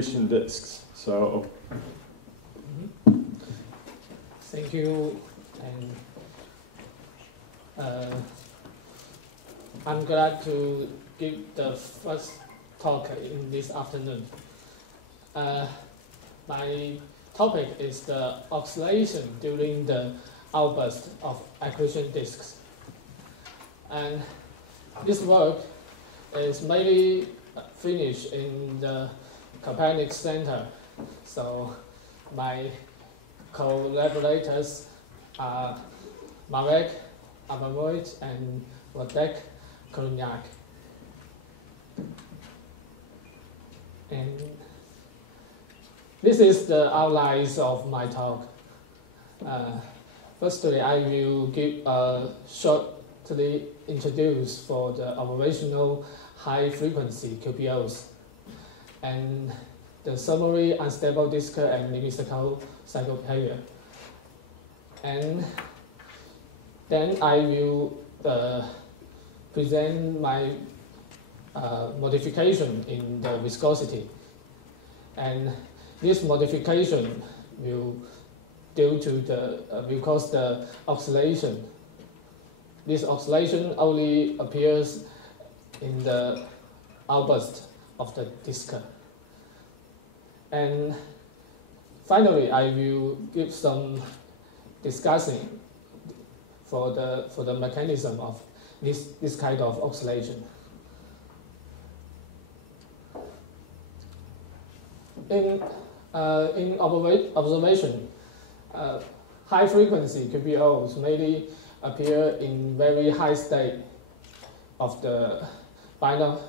accretion disks. So, thank you, and I'm glad to give the first talk in this afternoon. My topic is the oscillation during the outburst of accretion disks. And this work is mainly finished in the Copernic Center. So my collaborators are Marek Abramovich and Wojtek Koruniak. And this is the outlines of my talk. Firstly, I will give a shortly introduce for the operational high-frequency QPOs and the summary unstable disk and limit cycle behavior. And then I will present my modification in the viscosity. And this modification will cause the oscillation. This oscillation only appears in the outburst of the disk. And finally, I will give some discussing for the mechanism of this kind of oscillation. In observation, high frequency QPOs mainly appear in very high state of the binaries.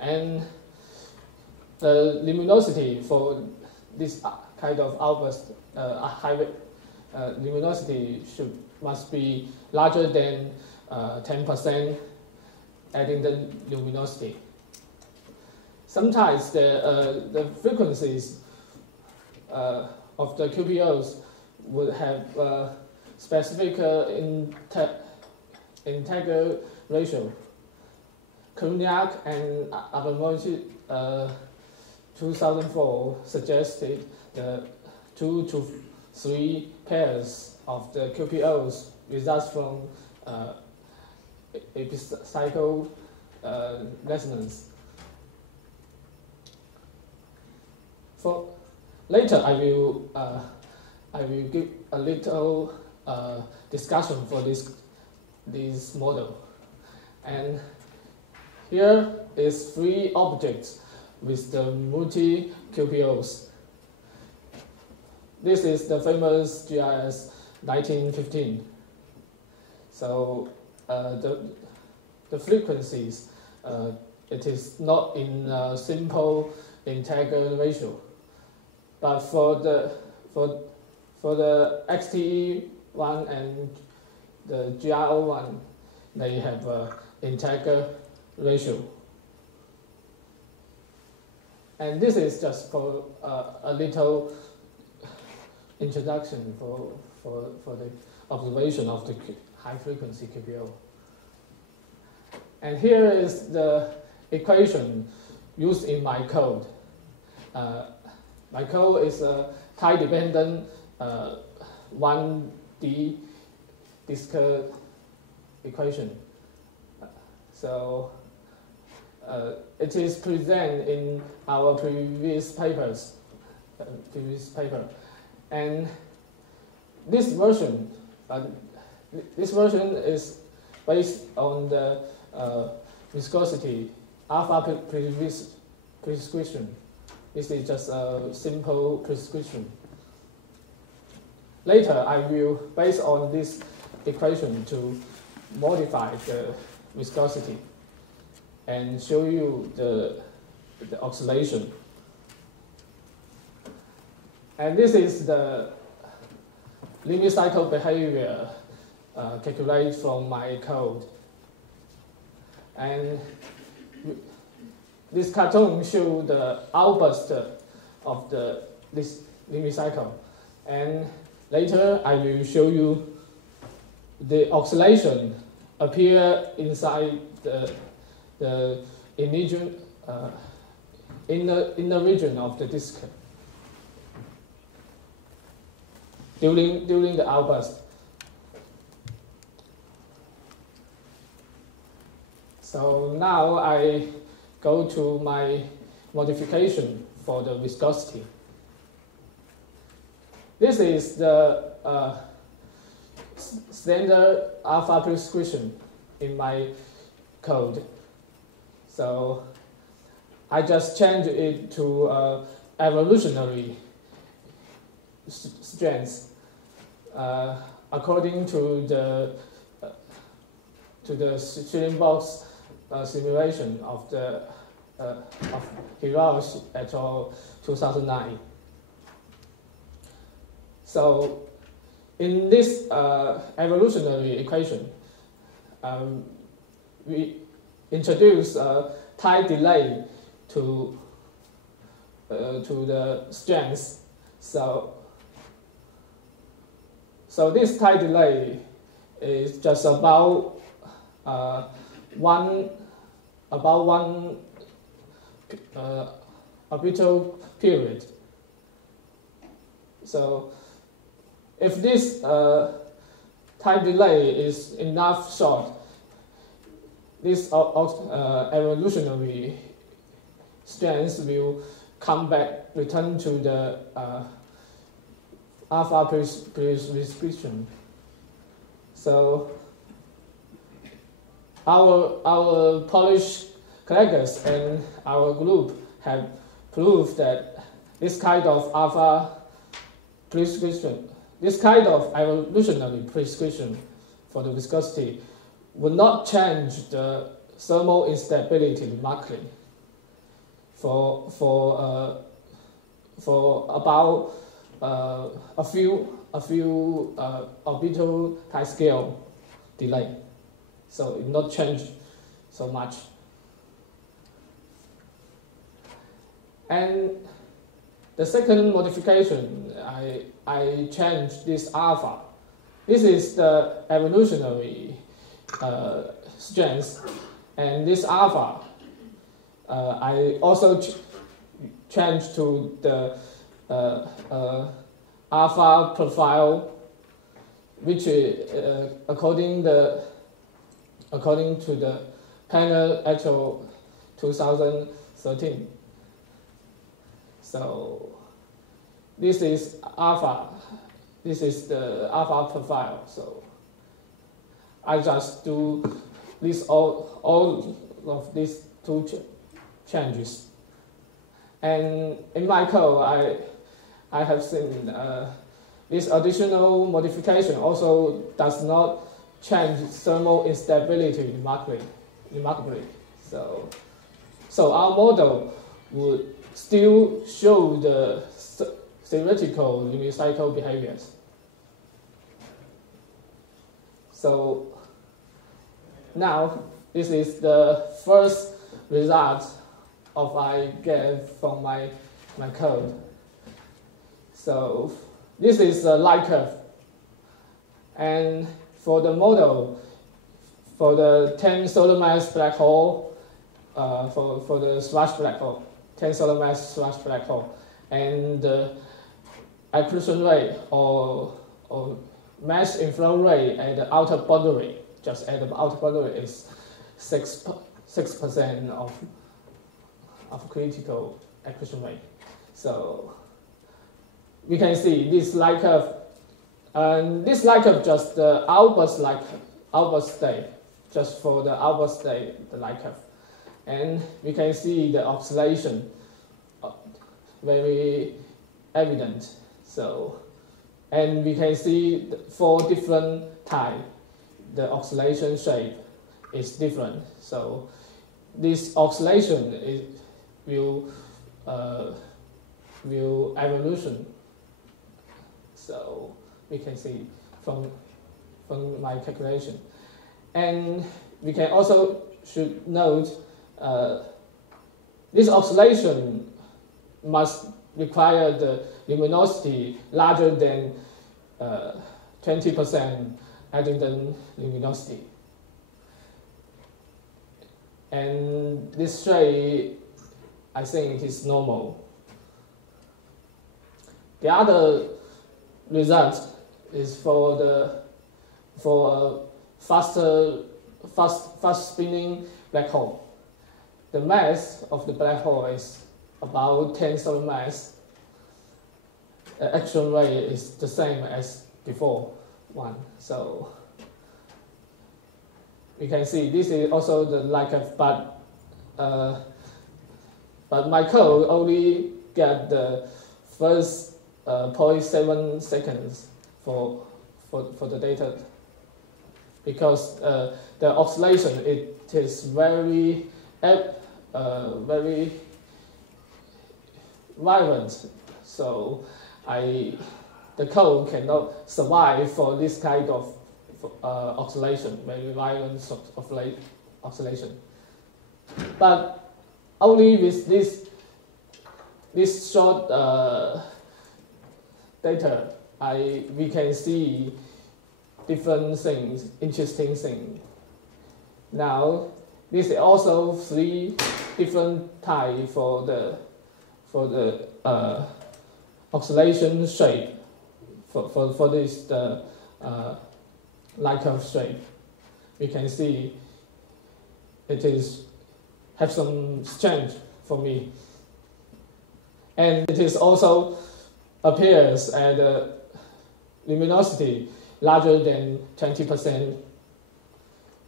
And the luminosity for this kind of outburst, high luminosity must be larger than 10% adding the luminosity. Sometimes the frequencies of the QPOs would have specific integral ratio. Koruniak and Abramovich 2004 suggested the 2 to 3 pairs of the QPOs results from epicycle resonance. For later, I will give a little discussion for this model. And here is 3 objects with the multi QPOs. This is the famous GIS 1915. So the frequencies, it is not in a simple integral ratio, but for the XTE1 and the GRO1, they have an integral ratio. And this is just for a little introduction for the observation of the high frequency QPO. And here is the equation used in my code. My code is a time-dependent 1D disk equation. So it is presented in our previous paper. And this version is based on the viscosity alpha prescription. This is just a simple prescription. Later, I will, based on this equation, to modify the viscosity and show you the oscillation. And this is the limit cycle behavior calculated from my code. And this cartoon shows the outburst of this limit cycle. And later I will show you the oscillation appear inside the in the region of the disk during the outburst. So now I go to my modification for the viscosity. This is the standard alpha prescription in my code. So I just change it to evolutionary strengths according to the shilling box simulation of the of Hiroshi et al. 2009. So in this evolutionary equation, we introduce a time delay to the strengths. So this time delay is just about one orbital period. So if this time delay is enough short, this evolutionary strength will come back, return to the alpha prescription. So our Polish colleagues and our group have proved that this kind of alpha prescription, this kind of evolutionary prescription for the viscosity will not change the thermal instability remarkably for about a few orbital time scale delay. So it not change so much. And the second modification, I changed this alpha. This is the evolutionary strength, and this alpha I also changed to the alpha profile, which according to the panel et al. 2013. So this is alpha. This is the alpha profile. So I just do this all of these two changes. And in my code, I have seen this additional modification also does not change thermal instability remarkably. So our model would still show the theoretical limit cycle behaviors. So now this is the first result of I get from my code. So this is a light curve, and for the model, for the 10 solar mass black hole, for the slash black hole, 10 solar mass slash black hole, and the accretion rate or mass inflow rate at the outer boundary, just at the outer boundary is 6% of critical accretion rate. So we can see this light curve, and this light curve just the outburst state, just for the outburst state, the light curve. And we can see the oscillation very evident. So, and we can see 4 different types. The oscillation shape is different. So this oscillation will evolution. So we can see from my calculation. And we can also should note this oscillation must require the luminosity larger than 20% Eddington luminosity. and this shade, I think it is normal. The other result is for a fast spinning black hole. The mass of the black hole is about 10 solar mass. The action rate is the same as before one. So we can see this is also the like of, but my code only get the first 0.7 seconds for the data, because the oscillation it is very violent, so the code cannot survive for this kind of oscillation, very violent oscillation. But only with this short data, we can see different things, interesting things. Now, this is also 3 different types for the oscillation shape for this light curve shape. We can see it is have some strange for me, and it is also appears at a luminosity larger than 20%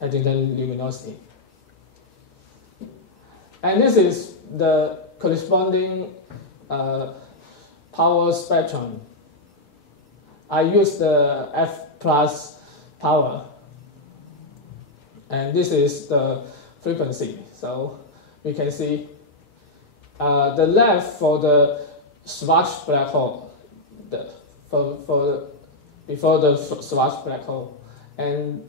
Eddington luminosity. And this is the corresponding power spectrum. I use the F plus power, and this is the frequency. So we can see the left for the Schwarz black hole, before the Schwarz black hole, and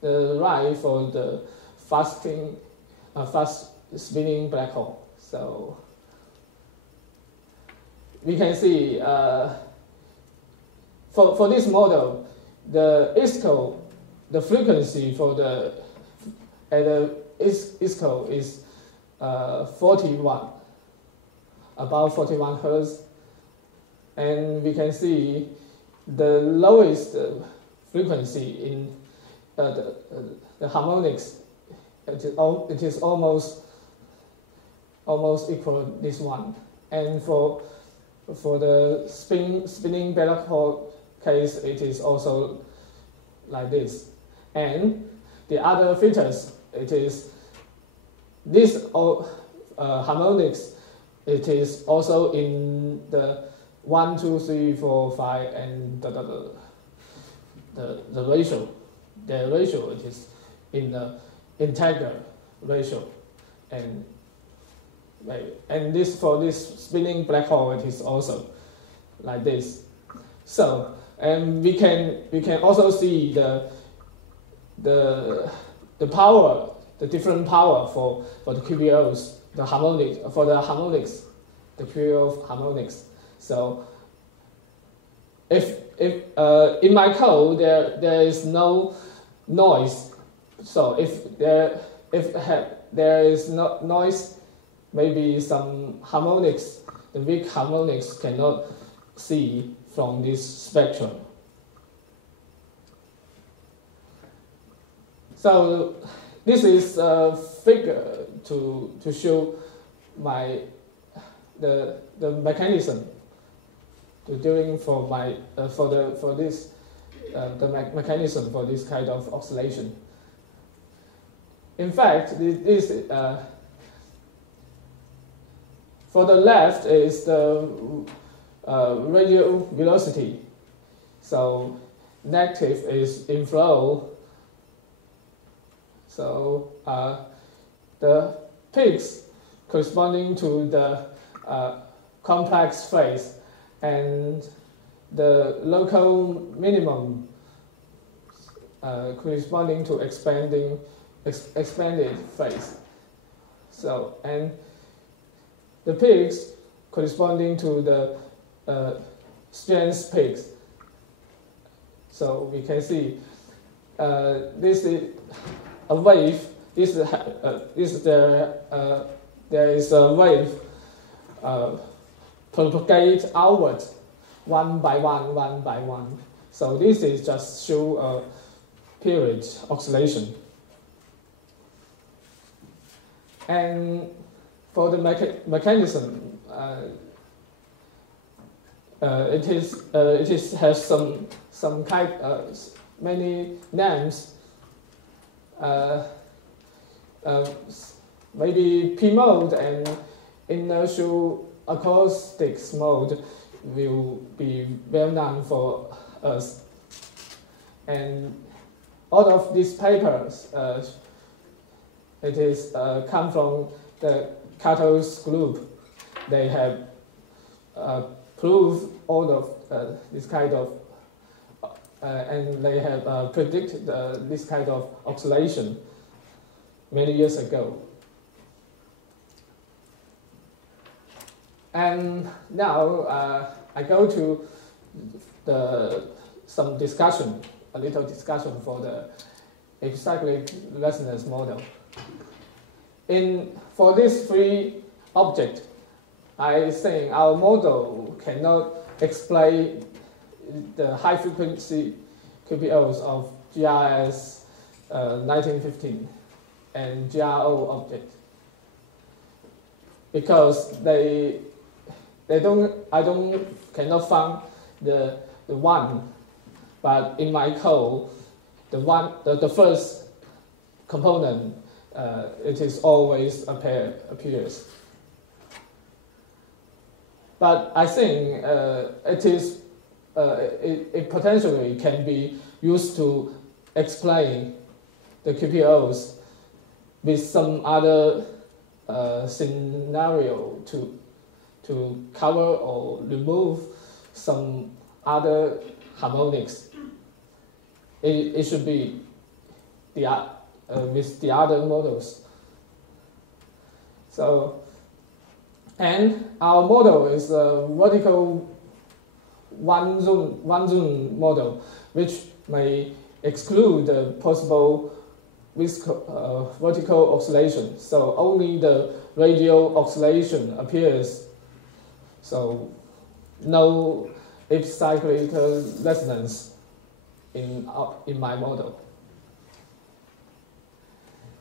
the right for the fast spinning black hole. So we can see for this model, the ISCO, the frequency for the ISCO is 41, about 41 hertz, and we can see the lowest frequency in the harmonics. It is almost equal to this one, and for the spinning black hole case, it is also like this. And the other filters, it is this harmonics. It is also in the 1, 2, 3, 4, 5, and the ratio. The ratio, it is in the integer ratio, and this for this spinning black hole, it is also like this. So, and we can also see the power, the different power for the QPOs, the harmonics, the QPO harmonics. So if in my code there is no noise, so if there is no noise, maybe some harmonics, the weak harmonics cannot see from this spectrum. So this is a figure to show the mechanism to doing for the mechanism for this kind of oscillation. In fact, this for the left is the radial velocity. So negative is inflow. So the peaks corresponding to the complex phase, and the local minimum corresponding to expanded phase. So, and the peaks corresponding to the strength peaks. So we can see this is a wave there is a wave propagate outward one by one, one by one. So this is just show a period oscillation. And for the mechanism, it has some kind many names. Maybe P mode and inertial acoustics mode will be well known for us. And all of these papers, it is come from the Cato's group. They have proved all of this kind of, and they have predicted this kind of oscillation many years ago. And now I go to some discussion, a little discussion for the epicyclic resonance model. For these three objects, I think our model cannot explain the high frequency QPOs of GRS 1915 and GRO object, because cannot find the one, but in my code, the first component, it is always appears. But I think it potentially can be used to explain the QPOs with some other scenario to cover or remove some other harmonics. It should be with the other models. So, and our model is a vertical one zone model, which may exclude the possible vertical oscillation. So only the radial oscillation appears. So no epicyclic resonance in my model.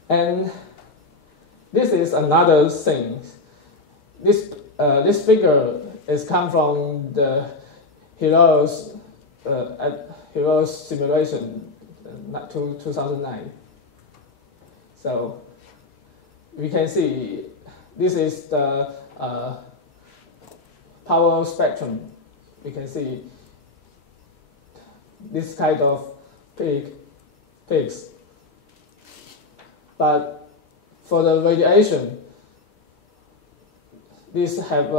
And this is another thing. This figure is come from the Heroes simulation, 2009. So we can see this is the power spectrum. We can see this kind of peaks. But for the radiation, these have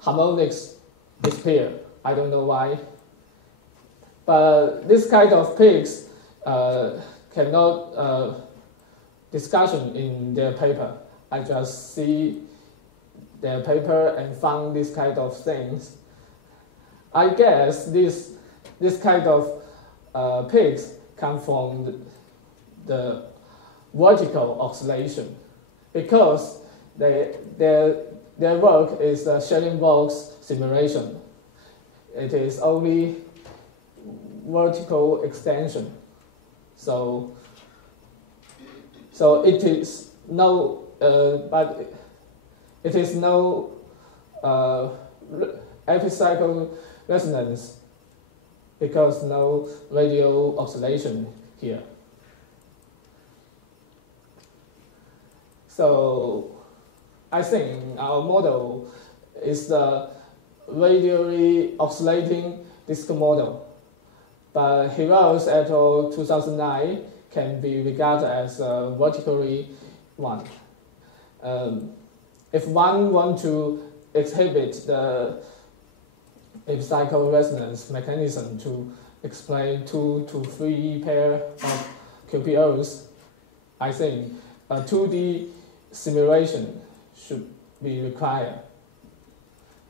harmonics disappear. I don't know why. But this kind of peaks cannot discussion in their paper. I just see their paper and found this kind of things. I guess this kind of peaks come from the vertical oscillation, because their work is a Schelling-Box simulation. It is only vertical extension. So it is no, but it is no epicyclic resonance, because no radial oscillation here. So I think our model is the radially oscillating disk model. But Heroes et al. 2009 can be regarded as a vertically one. If one wants to exhibit the epicyclic resonance mechanism to explain 2 to 3 pair of QPOs, I think a 2D simulation should be required,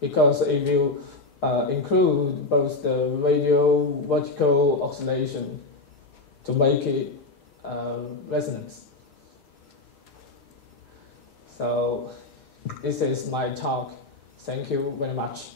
because it will include both the radial vertical oscillation to make it resonance. So this is my talk. Thank you very much.